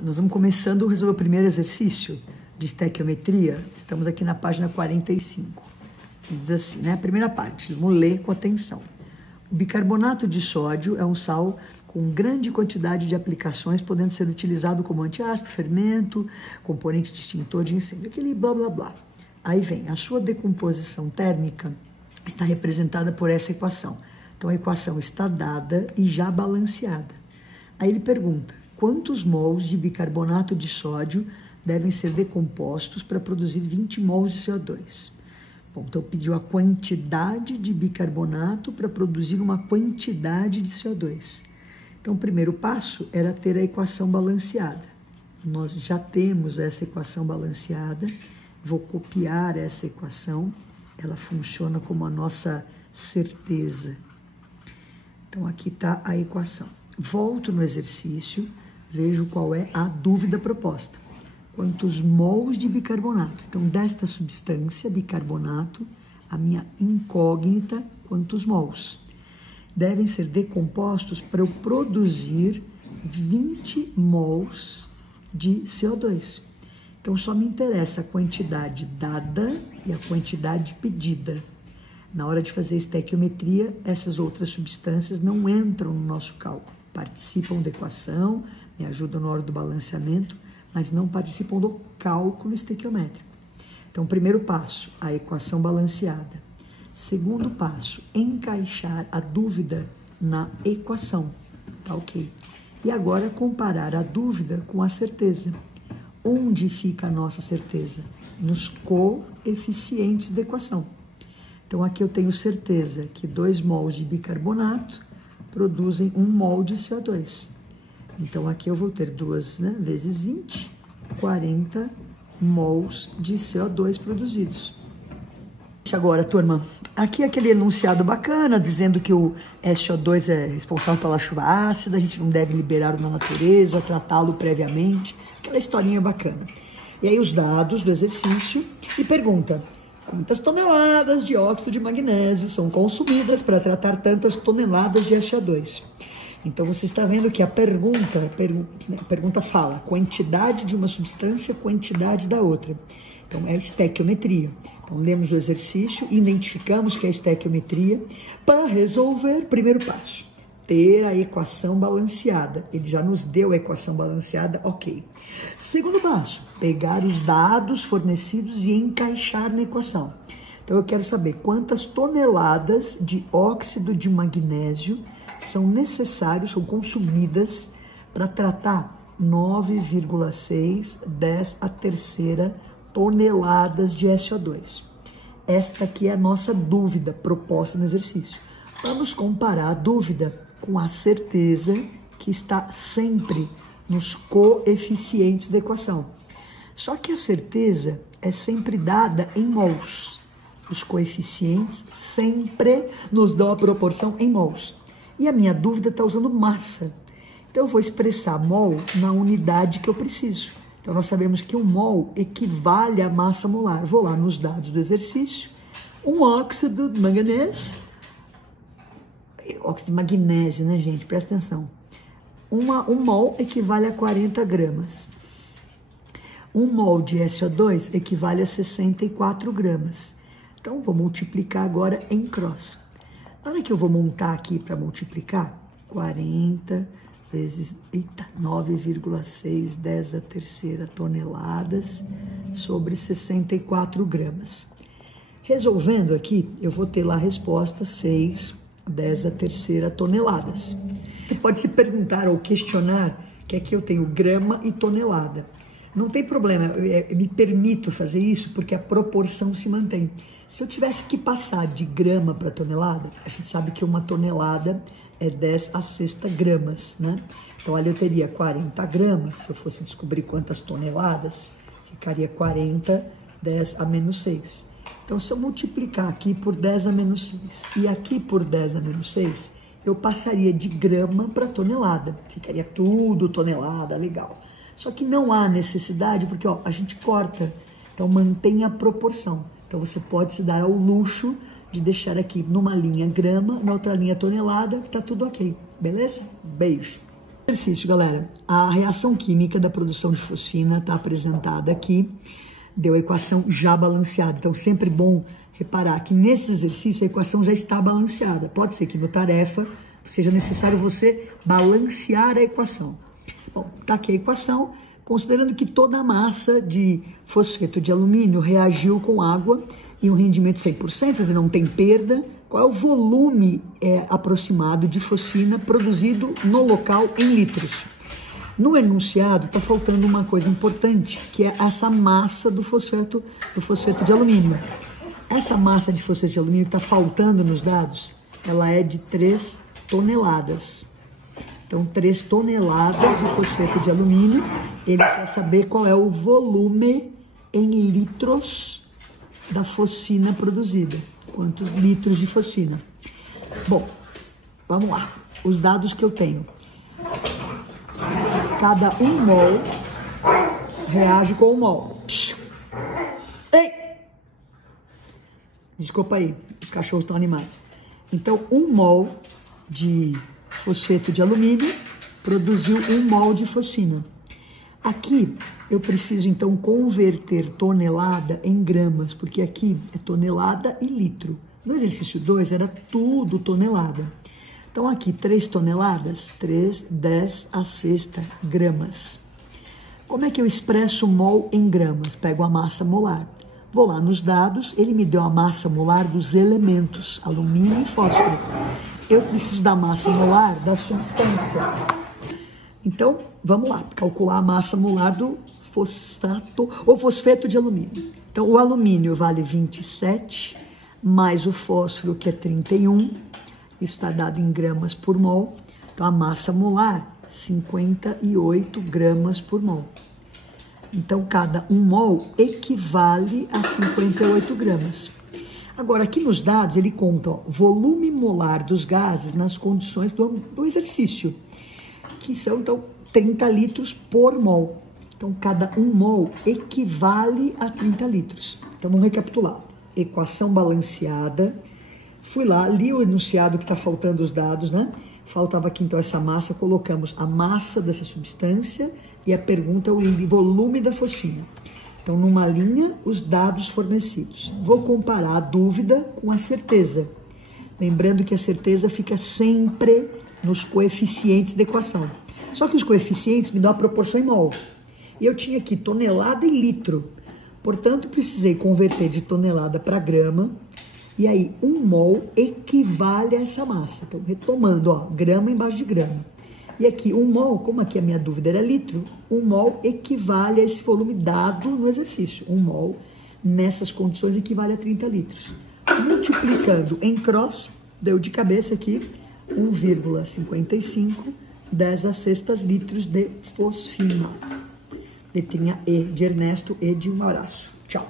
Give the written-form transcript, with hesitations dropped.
Nós vamos começando a resolver o primeiro exercício de estequiometria. Estamos aqui na página 45. Diz assim, né? A primeira parte, vamos ler com atenção. O bicarbonato de sódio é um sal com grande quantidade de aplicações, podendo ser utilizado como antiácido, fermento, componente distintor de incêndio, aquele blá blá blá. Aí vem, a sua decomposição térmica está representada por essa equação. Então a equação está dada e já balanceada. Aí ele pergunta, quantos mols de bicarbonato de sódio devem ser decompostos para produzir 20 mols de CO2? Bom, então pediu a quantidade de bicarbonato para produzir uma quantidade de CO2. Então o primeiro passo era ter a equação balanceada. Nós já temos essa equação balanceada. Vou copiar essa equação. Ela funciona como a nossa certeza. Então aqui está a equação. Volto no exercício. Vejo qual é a dúvida proposta. Quantos mols de bicarbonato? Então, desta substância, bicarbonato, a minha incógnita, quantos mols? Devem ser decompostos para eu produzir 20 mols de CO2. Então, só me interessa a quantidade dada e a quantidade pedida. Na hora de fazer estequiometria, essas outras substâncias não entram no nosso cálculo. Participam da equação, me ajudam na hora do balanceamento, mas não participam do cálculo estequiométrico. Então, primeiro passo, a equação balanceada. Segundo passo, encaixar a dúvida na equação. Tá ok. E agora, comparar a dúvida com a certeza. Onde fica a nossa certeza? Nos coeficientes da equação. Então, aqui eu tenho certeza que 2 mols de bicarbonato produzem 1 mol de CO2. Então, aqui eu vou ter 2, né, vezes 20, 40 mols de CO2 produzidos. Agora, turma, aqui aquele enunciado bacana, dizendo que o SO2 é responsável pela chuva ácida, a gente não deve liberá-lo na natureza, tratá-lo previamente, aquela historinha bacana. E aí os dados do exercício e pergunta, quantas toneladas de óxido de magnésio são consumidas para tratar tantas toneladas de SO2? Então, você está vendo que a pergunta fala quantidade de uma substância, quantidade da outra. Então, é estequiometria. Então, lemos o exercício, identificamos que é estequiometria. Para resolver, primeiro passo, ter a equação balanceada. Ele já nos deu a equação balanceada, ok. Segundo passo, pegar os dados fornecidos e encaixar na equação. Então, eu quero saber quantas toneladas de óxido de magnésio são necessários, são consumidas para tratar 9,6, 10 a terceira toneladas de SO2. Esta aqui é a nossa dúvida proposta no exercício. Vamos comparar a dúvida com a certeza que está sempre nos coeficientes da equação. Só que a certeza é sempre dada em mols. Os coeficientes sempre nos dão a proporção em mols. E a minha dúvida está usando massa. Então, eu vou expressar mol na unidade que eu preciso. Então, nós sabemos que um mol equivale à massa molar. Vou lá nos dados do exercício. Um óxido de manganês. Óxido de magnésio, né, gente? Presta atenção. Um mol equivale a 40 gramas. Um mol de SO2 equivale a 64 gramas. Então, vou multiplicar agora em cross. Na hora que eu vou montar aqui para multiplicar, 40 vezes 9,6, 10 a terceira toneladas sobre 64 gramas. Resolvendo aqui, eu vou ter lá a resposta 6, 10 a terceira toneladas. Você pode se perguntar ou questionar que aqui eu tenho grama e tonelada. Não tem problema, eu me permito fazer isso porque a proporção se mantém. Se eu tivesse que passar de grama para tonelada, a gente sabe que uma tonelada é 10 a sexta gramas, né? Então, ali eu teria 40 gramas, se eu fosse descobrir quantas toneladas, ficaria 40, 10 a menos 6. Então, se eu multiplicar aqui por 10 a menos 6 e aqui por 10 a menos 6, eu passaria de grama para tonelada. Ficaria tudo tonelada, legal. Só que não há necessidade, porque ó, a gente corta, então mantém a proporção. Então, você pode se dar ao luxo de deixar aqui numa linha grama, na outra linha tonelada, que tá tudo ok. Beleza? Beijo! Exercício, galera. A reação química da produção de fosfina está apresentada aqui. Deu a equação já balanceada. Então, sempre bom reparar que nesse exercício a equação já está balanceada. Pode ser que no tarefa seja necessário você balancear a equação. Bom, tá aqui a equação, considerando que toda a massa de fosfeto de alumínio reagiu com água e um rendimento 100%, quer dizer, não tem perda. Qual é o volume aproximado de fosfina produzido no local em litros? No enunciado está faltando uma coisa importante, que é essa massa do fosfeto de alumínio. Essa massa de fosfeto de alumínio que está faltando nos dados, ela é de 3 toneladas. Então, 3 toneladas de fosfeto de alumínio, ele quer saber qual é o volume em litros da fosfina produzida. Quantos litros de fosfina? Bom, vamos lá. Os dados que eu tenho. Cada 1 mol reage com 1 mol. Ei! Desculpa aí, os cachorros estão animados. Então, 1 mol de fosfeto de alumínio produziu 1 mol de fosfina. Aqui eu preciso então converter tonelada em gramas, porque aqui é tonelada e litro. No exercício 2 era tudo tonelada. Então aqui 3 toneladas, 10 a sexta gramas. Como é que eu expresso mol em gramas? Pego a massa molar. Vou lá nos dados, ele me deu a massa molar dos elementos, alumínio e fósforo. Eu preciso da massa molar da substância. Então, vamos lá, calcular a massa molar do fosfato ou fosfeto de alumínio. Então, o alumínio vale 27, mais o fósforo, que é 31. Isso está dado em gramas por mol. Então, a massa molar, 58 gramas por mol. Então, cada 1 mol equivale a 58 gramas. Agora, aqui nos dados, ele conta o volume molar dos gases nas condições do exercício, que são, então, 30 litros por mol. Então, cada 1 mol equivale a 30 litros. Então, vamos recapitular. Equação balanceada. Fui lá, li o enunciado que está faltando os dados, né? Faltava aqui, então, essa massa. Colocamos a massa dessa substância e a pergunta é o volume da fosfina. Então, numa linha, os dados fornecidos. Vou comparar a dúvida com a certeza. Lembrando que a certeza fica sempre nos coeficientes da equação. Só que os coeficientes me dão a proporção em mol. E eu tinha aqui tonelada e litro. Portanto, precisei converter de tonelada para grama. E aí, 1 mol equivale a essa massa. Então, retomando, ó, grama embaixo de grama. E aqui, 1 mol, como aqui a minha dúvida era litro, 1 mol equivale a esse volume dado no exercício. 1 mol, nessas condições, equivale a 30 litros. Multiplicando em cross, deu de cabeça aqui 1,55, 10 a sextas litros de fosfina. Letrinha E de Ernesto, E de um abraço. Tchau.